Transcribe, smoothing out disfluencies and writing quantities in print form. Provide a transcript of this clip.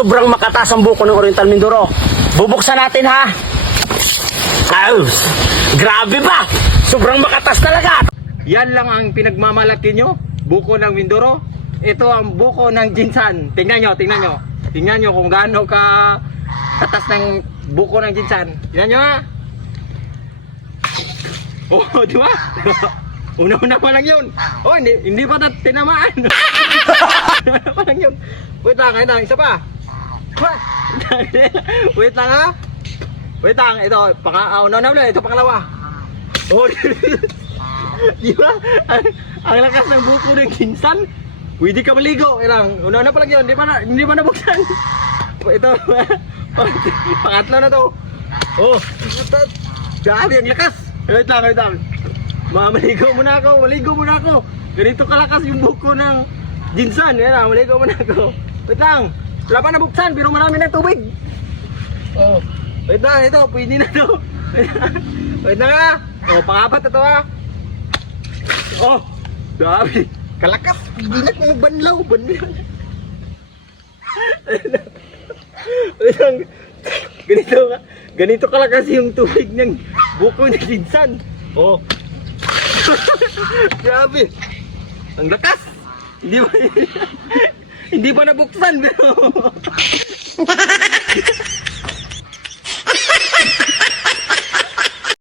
sobrang makatas ang buko ng Oriental Mindoro. Bubuksan natin ha. Grabe ba? Sobrang makatas talaga. Yan lang ang pinagmamalaki nyo, buko ng Mindoro. Ito ang buko ng Jinsan. Tingnan nyo, tingnan nyo. Tingnan nyo kung gaano ka katas ng buko ng Jinsan. Tingnan nyo ha. Oh, di ba? Una-una pa lang yun. Oh, hindi pa tinamaan. Una pa lang yun. Wait lang, isa pa. Wait lang ha. Wait lang, ito, ito pangalawa. Oh, di ba? Ang lakas ng buko ng Jinsan. Pwede ka maligo. Una-una pa lang yun. Hindi pa nabuksan. Ito, pangatlo na to. Oh, grabe, ang lakas. Wait lang. Maligo muna ako. Ganito kalakas yung buko ng Jinsan. Maligo muna ako. Wait lang. Wala pa nabuksan, pero marami na tubig. Oh, wait lang, ito, pwede na to. Wait lang ha. Oh, pangapat ito ha. Oh, grabe. Kalakas. Hindi na ko magbanlaw. Wait lang. Ganito kalakas yung tubig ng buko ng Jinsan. Oh. Grabe. Ang lakas. Hindi pa nabuksan pero